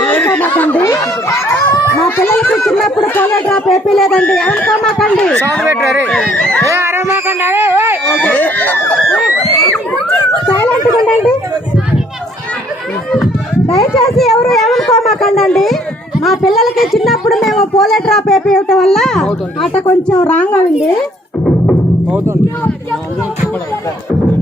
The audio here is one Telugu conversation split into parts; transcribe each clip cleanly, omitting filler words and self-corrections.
ఏమనుకోమాకండి, మా పిల్లలకి చిన్నప్పుడు పోలియో డ్రాప్ వేయలేదండి, ఏమనుకోమాకండి. సైలెంట్గా ఉండండి, దయచేసి ఎవరు ఏమనుకోమాకండి. మా పిల్లలకి చిన్నప్పుడు మేము పోలియో డ్రాప్ వేయటం వల్ల అట కొంచెం రాంగ్ అయింది.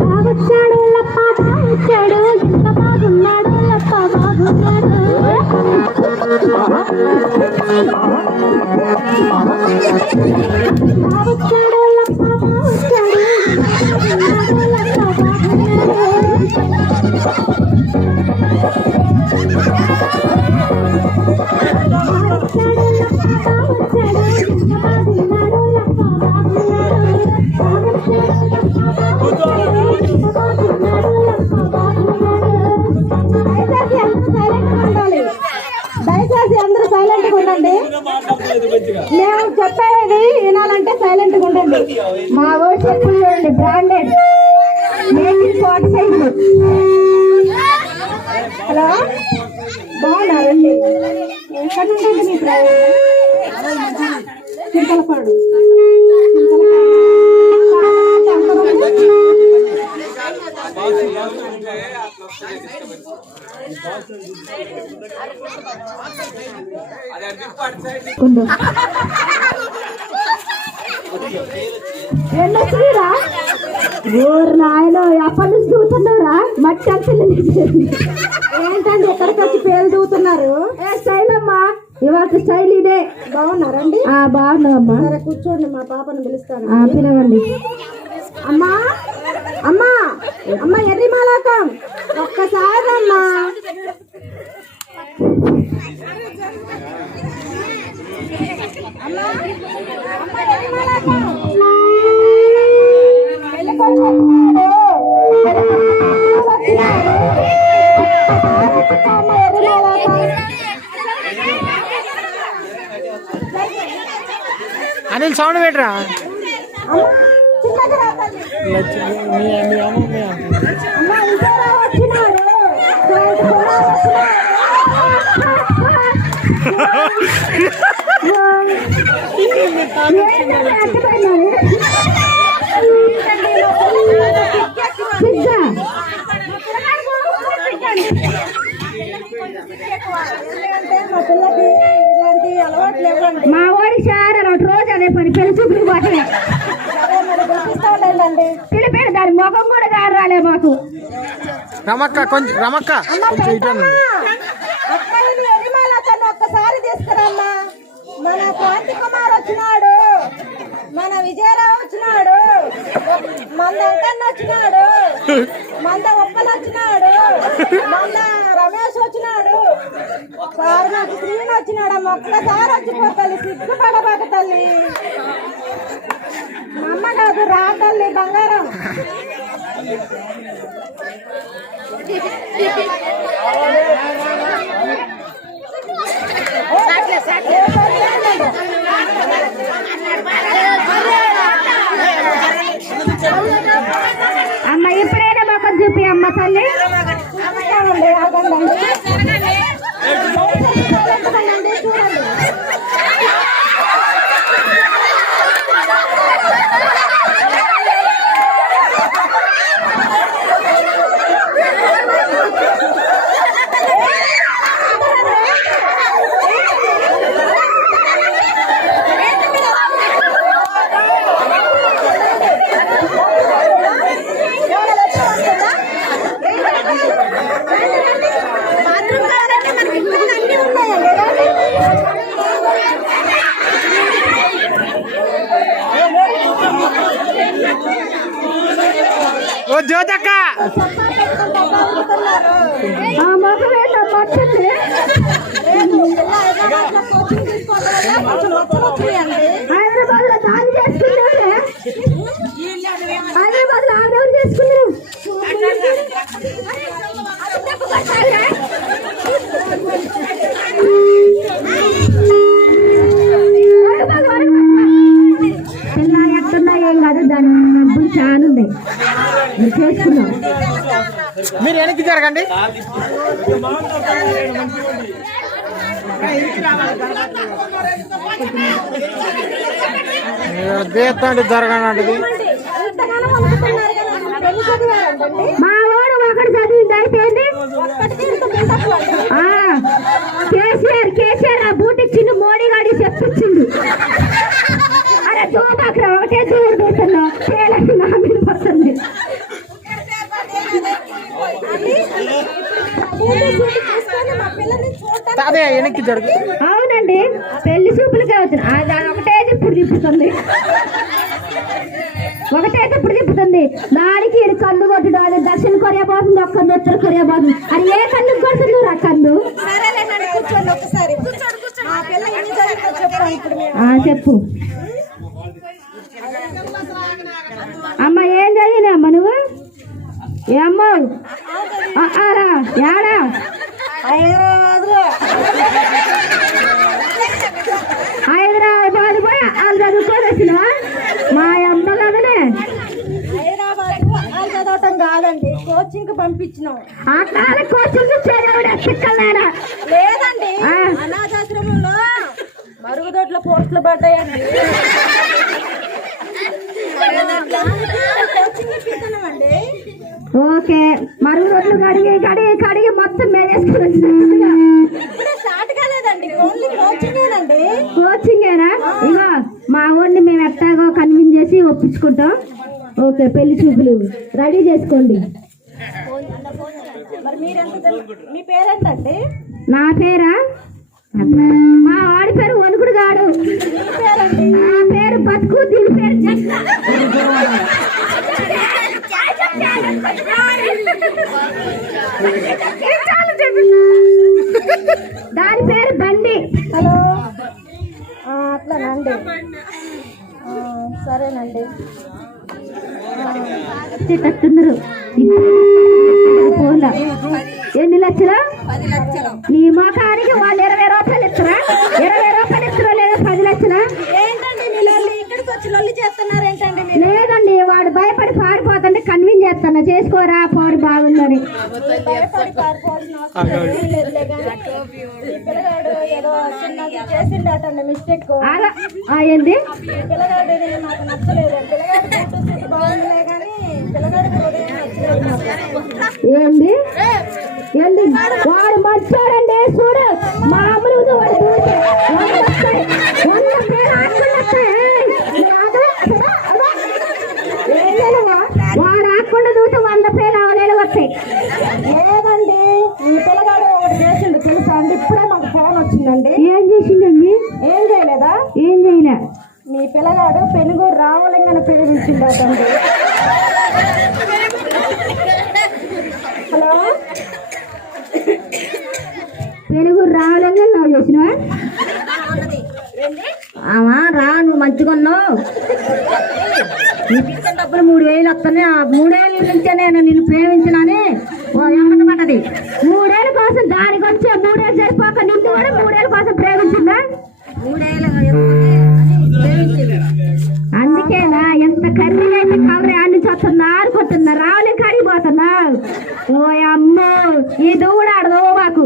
బాగున్నాడు లప్ప బాగున్నాడు, ఎంత బాగున్నాడు లప్ప బాగున్నాడు. బాగున్నాడు లప్ప బాగున్నాడు, దయచేసి అందరూ సైలెంట్ గా ఉండండి. మేము చెప్పేది వినాలంటే సైలెంట్ గా ఉండండి. మా ఊరు చెప్పులు చూడండి, బ్రాండెడ్ హలో బాగున్నారండి. ఎక్కడ ఉండండి మీ చింతలపాడు ఎన్నొచ్చిరా ఊరు నాయన ఎప్పటి నుంచి దూతున్నారా? మట్టి అంత ఏంటండి ఎక్కడికి వచ్చి పేరు దూతున్నారు? ఏ స్టైల్ అమ్మా, ఇవాళ స్టైల్ ఇదే. బాగున్నారండి? బాగున్నామమ్మా. సరే కూర్చోండి, మా పాపను పిలుస్తాను. పిలవండి. అమ్మా అమ్మా అమ్మా ఎర్రి మాలాకం ఒక్కసారి అమ్మా. అనిల్ సౌండ్ పెట్టరా. మా వాడి సార్ రోజు అదే పని పెళ్లి చూపులు పోతే పిలిపేడు దాని ముఖం కూడా గారు రాలే మాకు. రమక్క కొంచెం రమక్క ఒక్కసారి తీసుకురమ్మా. మన క్రాంతి కుమార్ వచ్చినాడు, మన విజయరావు వచ్చినాడు, మన వెంకన్న వచ్చినాడు, మన ఒప్పలు వచ్చినాడు, మన రమేష్ వచ్చినాడు, సార్ నాకు శ్రీని వచ్చినాడమ్మ. ఒక్కసారి వచ్చిపోతాలి, సిగ్గుపడబాక తల్లి. మా అమ్మ కాదు రా తల్లి బంగారం. అమ్మ ఇప్పుడైనా మొక్కం చూపి అమ్మ తల్లి. ఓ జ్యోతక్క హైదరాబాద్ లో దాడి చేసుకున్నారు, హైదరాబాద్ లో ఆడవారు చేసుకున్నారు. పిల్ల ఎట్టున్నా ఏం కాదు, దాని డబ్బులు చాలా ఉన్నాయి. మీరు చేసుకున్నాం. మీరు వెనక్కి జరగండి. దేత్తండి జరగండి. మా వాడు ఒకటి చదివింది అయిపోయింది. కేసీఆర్ ఆ బూట్ ఇచ్చిండు, మోడీ గాడి చెప్పించిండు. అరే చూడక ఒకటే చూడుతున్నావు నా మీద పడుతుంది. అదే వెనక్కి జరుగు. అవునండి, పెళ్లి చూపులకి అవుతుంది. అది ఒకటే ఇప్పుడు తిప్పుతుంది, దానికి కన్ను కొట్టడాలి. దక్షిణ కొరియా పోతుంది, ఒక కన్ను ఉత్తర కొరియా పోతుంది. అది ఏ కన్ను కొడుతుంది రా కన్ను? చెప్పు అమ్మ, ఏం చదివినా అమ్మ నువ్వు? ఏమ్మో యాడా? హైదరాబాద్ పోయి వాళ్ళు చదువుకొని వచ్చినా? మా అమ్మ కదనే. చదవటం కాదండి, కోచింగ్ పంపించినాం. అట్లా కోచింగ్ చిక్కలేనా? లేదండి, అనాథాశ్రమంలో మరుగుదొడ్ల పోస్టులు పడ్డాయండి. కోచింగ్ ఇప్పిస్తున్నామండి. ఓకే, మరుగుదొడ్లు కడిగి మొత్తం మేనేసుకుని ఇప్పుడే స్టార్ట్ కాలేదండి, ఓన్లీ కోచింగేనండి. కోచింగేనా? ఇగో మా ఊరిని మేము ఎట్టాగో కన్విన్స్ చేసి ఒప్పించుకుంటాం. ఓకే, పెళ్లి చూపులు రెడీ చేసుకోండి. మరి మీరెంత? మీ పేరేంటండి? నా పేరా? మా వాడి పేరు వణుకుడు గాడు. నా పేరు బతుకు, దీని పేరు జస్ట్. దాని పేరు బండి. హలో, అట్లానండి, సరేనండి. చెట్టున్నారు ఫోన్లో. ఎన్ని లక్షలు? 10 లక్షలు. నీ మొఖానికి వాళ్ళు 20 రూపాయలు ఇస్తారా? 20 రూపాయలు ఇస్తారా లేదా 10 లక్షలా? ఏంటండి మీ లొల్లి? ఇక్కడికి వచ్చి లొల్లి చేస్తున్నారు ఏంటండి? లేదండి, వాడు భయపడి పారిపోతుంటే కన్విన్స్ చేస్తాను, చేసుకోరా పోరు బాగుందని. భయపడి పారిపోవాల్సిన అవసరం లేదులే కానీ పిల్లగాడు ఏదో చిన్నది చేసిండటండి మిస్టేక్. ఏంది? పిల్లగాడు ఏదైనా నాకు నచ్చలేదు. పిల్లగాడు ఫోటోస్ బాగుందిలే కానీ పిల్లగాడు ఉదయం నచ్చలేదు నాకు. ఏంది ఏంది? వాడు మంచోడండి, చూడు మామూలుగా వాడు చూస్తే వాడు ఆకుండా చూస్తే 100 పేలు అవలేలు వస్తాయి. లేదండి, ఈ పిల్లగాడు ఒకటి చేసిండు తెలుసా అండి? ఇప్పుడే మాకు ఫోన్ వచ్చిందండి. ఏం చేసిండండి? ఏం చేయలేదా? ఏం చేయలే. మీ పిల్లగాడు పెనుగూరు రామలింగని ప్రేమించిండటండి. హలో, పెనుగురు రావాలని నువ్వు చేసినవా? రా, నువ్వు మంచిగా ఉన్నావు. నీకు ఇచ్చిన డబ్బులు 3000 వస్తున్నాయి. ఆ 3000 నుంచే నేను నిన్ను ప్రేమించినని ఎమ్మట పడ్డది. 3 ఏళ్ళ కోసం దానికి వచ్చే 3 ఏళ్ళు సరిపోక నిన్ను కూడా 3 ఏళ్ళ కోసం ప్రేమించిందా? 3 ఏళ్ళు అందుకేనా ఎంత కర్రీలైతే కవరే అన్ని చొస్తున్నా ఆడుకుంటున్నా, రావులే కడిగిపోతున్నా. ఓ అమ్మో, ఈ దూడ ఆడదో మాకు.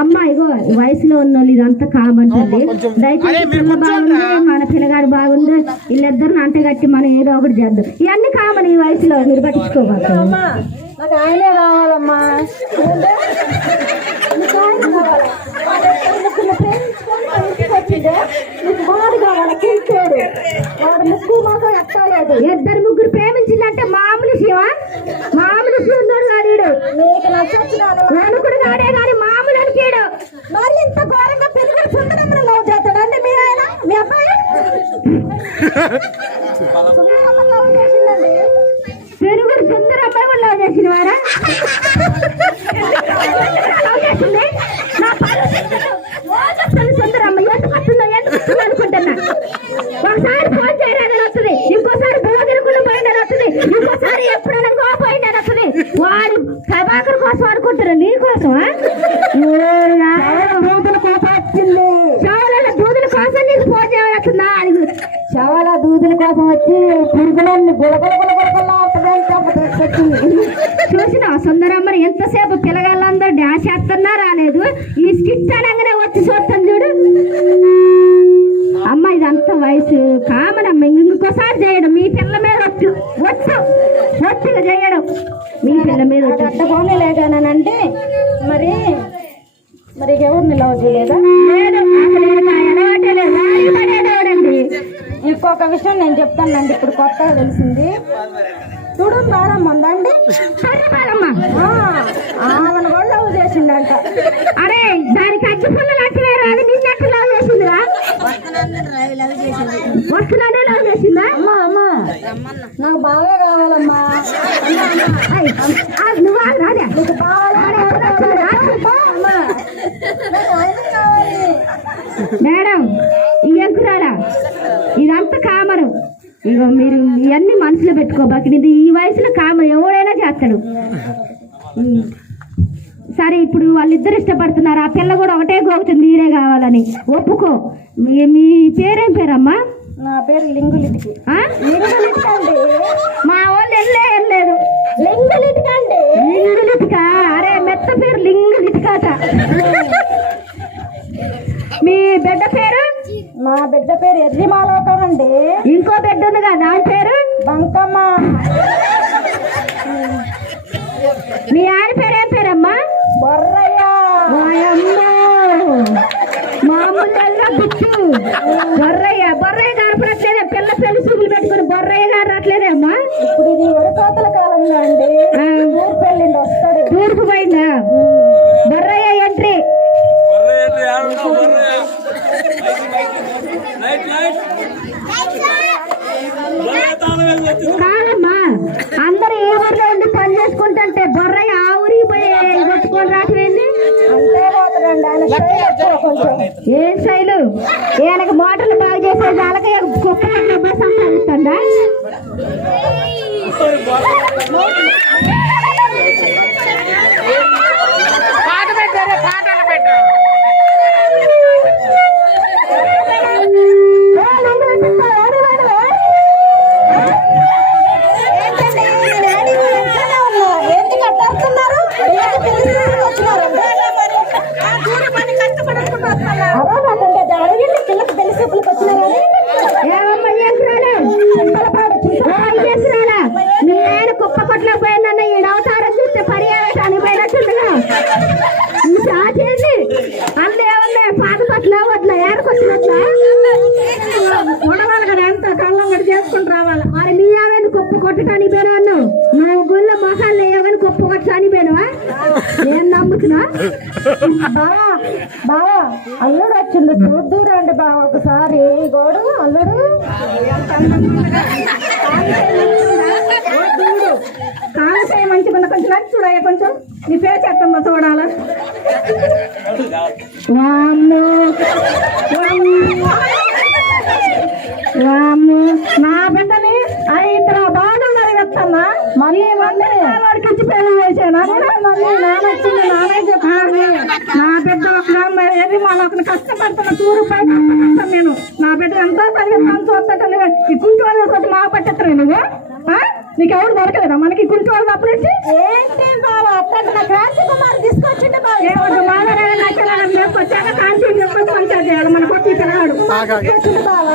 అమ్మా ఇగో, వయసులో ఉన్న వాళ్ళు ఇదంతా కామంటండి. దయచేసి పిల్ల బాగుంది, మన పిల్లగాడు బాగుంది, వీళ్ళిద్దరిని అంటగట్టి మనం ఏదో ఒకటి చేద్దాం. ఇవన్నీ కామన్ ఈ వయసులో, మీరు పట్టించుకోవచ్చు. నాకు ఆయనే కావాలమ్మా. ఇద్దరు ముగ్గురు ప్రేమించిందంటే మామూలు శివ, మామూలు శివుడు కాడు. వెనుకుడు కాడే కానీ మామూలు అనికేడు. మరి ఇంత ఘోరంగా పెళ్లి సుందరమ్మని లవ్ చేస్తాడండి మీ ఆయన? మీ అబ్బాయి సుందరమ్మని లవ్ చేసిందండి. పెరుగుడు సుందర అబ్బాయి కూడా లవ్ చేసిన వారా? లవ్ చేసింది సుందరమ్మ. ఎందుకు వస్తుందో ఎందుకు వస్తుందో అనుకుంటున్నా. ఒకసారి ఫోన్ చేయడానికి వస్తుంది, ఇంకోసారి భోజనకుండా పోయిందని వస్తుంది, ఇంకోసారి ఎప్పుడైనా పోయిందని వస్తుంది. వాడు ప్రభాకర్ కోసం అనుకుంటారు, నీ కోసమా? దూదుల కోసం వచ్చింది. శవాల దూదుల కోసం నీకు ఫోన్ చేయాలి వస్తుందా? శవాల దూదుల కోసం వచ్చి పురుగులన్నీ గులగుల చూసిన సుందరమ్మని ఎంతసేపు పిల్లగాళ్ళందరూ డాన్స్ చేస్తున్నా రాలేదు. ఈ స్కిట్ అనగానే వచ్చి చూస్తాను చూడు. అమ్మ ఇదంతా వయసు కామన్ అమ్మ. ఇంకోసారి చేయడం మీ పిల్ల మీద వచ్చిగా చేయడం మీ పిల్ల మీద అట్ట పోనీ లేదానంటే మరి మరి ఎవరిని లవ్ చేయలేదా? ఇంకొక విషయం నేను చెప్తానండి, ఇప్పుడు కొత్తగా తెలిసింది. చూడు ప్రారంభం ఉందండి, ఆమెను కూడా లవ్ చేసిండంట. అరే దానికి అచ్చి పుల్ల నచ్చినారు. అది నిన్నట్టు లవ్ చేసిందిరా? వస్తున్నానే లవ్ చేసిందా? అమ్మా అమ్మా నాకు బాగా కావాలమ్మా. నువ్వు రాదా నీకు మేడం ఈ ఎంకురాలా ఇదంతా కామరు. ఇగో మీరు ఇవన్నీ మనసులో పెట్టుకోబాకి. ఇది ఈ వయసులో కామరు ఎవడైనా చేస్తాడు. సరే ఇప్పుడు వాళ్ళిద్దరు ఇష్టపడుతున్నారు. ఆ పిల్ల కూడా ఒకటే గోగుతుంది ఈడే కావాలని. ఒప్పుకో. మీ పేరేం పేరమ్మా? నా పేరు లింగులిటికి. లింగులిటికండి. మా వాళ్ళు వెళ్ళలేదు. లింగులిటికండి. లింగులిటికా? అరే మెత్త పేరు లింగులిటికాట. మీ బిడ్డ పేరు? మా బిడ్డ పేరు ఎర్రిమాలోకం అండి. ఇంకో బిడ్డ ఉందిగా దాని పేరు? బంకమ్మ. మీ ఆయన పేరు ఏం పేరమ్మా? బొర్రయ్య. మామూలుగా బిచ్చు బొర్రయ్య. బొర్రయ్య కనపడట్లేదే. పిల్ల పెళ్లి చూపులు పెట్టుకుని బొర్రయ్య గారు రావట్లేదే అమ్మా? ఇప్పుడు ఇది వరకోతల కాలంలో అండి. తూర్పు వెళ్ళిండి వస్తాడు. తూర్పు పోయిందా? బొర్రయ్య ఎంట్రీ. కాదమ్మా అందరు ఏ ఊర్లో ఉండి పని చేసుకుంటుంటే బొర్రయ్య ఆ ఊరికి పోయి కొట్టుకొని రాకపోయింది. అంతే పోతాడండి ఆయన స్టైల్ ఎక్కువ కొంచెం. ఏం శైలు? ఈయనకి మోటార్లు బాగా చేసేది అలాగే కుక్క డబ్బా సంపాదిస్తుందా? పాట పెట్టారు, పాటలు పెట్టు. మీ ఆయన కుప్ప కొట్ల పోయిందన్న ఈ అవతారం చూస్తే పర్యావేశానికి పోయినట్టుండగా చేసి అందులో ఏమన్నా పాత కొట్ల వడ్ల ఏరకొచ్చినట్ల ఉండవాలి కదా. ఎంత కళ్ళం కూడా చేసుకుని రావాలి. మరి నీ ఏమైనా కుప్ప కొట్టడానికి పోయినా? నువ్వు గుళ్ళ మొహాలు ఏమైనా కుప్ప కొట్టి చనిపోయినవా? నేను నమ్ముతున్నా. బావా బావా అల్లుడు వచ్చిండు చూద్దురండి బావ ఒకసారి. గోడు అల్లుడు కాలసాయ మంచిగా కొంచెం నచ్చి చూడయ్యా. కొంచెం నీ పేరు చెప్తామా చూడాలా? నా బిడ్డని ఇద్దరు బాధలు జరిగిస్తున్నా. మళ్ళీ వాడికి ఇచ్చి పెళ్లి చేశాను. మళ్ళీ నానొచ్చింది నానే చెప్పాను. నా బిడ్డ ఒక ఏది మన ఒకరిని కష్టపడుతున్న తూరు పై కష్టపడతాను నేను. నా బిడ్డ ఎంతో చదివిస్తాను చూస్తాను. ఈ కుంటి వాళ్ళు కొంచెం మా పట్టేస్తాను నువ్వు. నీకు ఎవరు దొరకలేదా మనకి కుంటి వాళ్ళు అప్పుడు ఏంటి బావా అట్లా క్రాంతి కుమార్ తీసుకొచ్చిండు వచ్చాక కాంతి పంచాయతీ చేయాలి మన కొట్టి పిల్లగాడు. బావా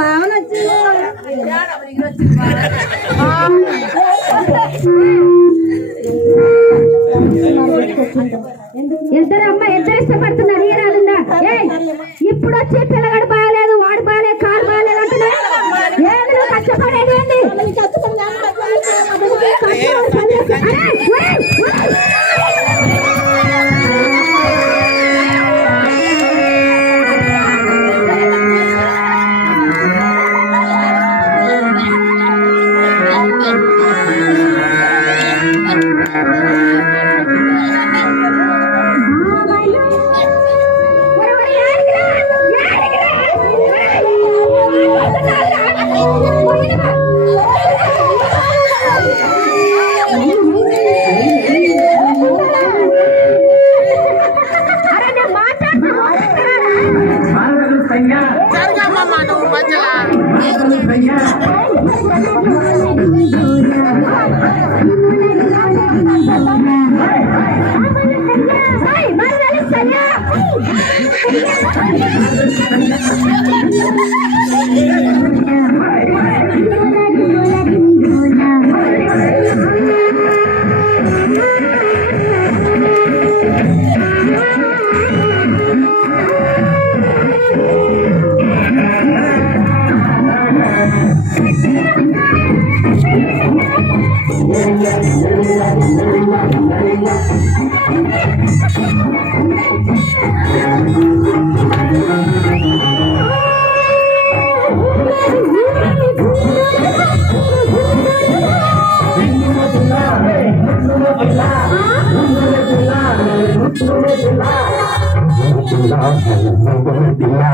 బాగా నచ్చింది. ఇద్దరు అమ్మ ఇద్దరు ఇష్టపడుతున్నారు. ఏ రాదుందా? ఇప్పుడు వచ్చే పిల్లగాడు బాగాలేదు, వాడు బాగాలేదు, కారు బాగాలేదు అంటున్నా. ఏది కష్టపడేది ఏంటి? జరగండి. మధ్యలో పిల్ల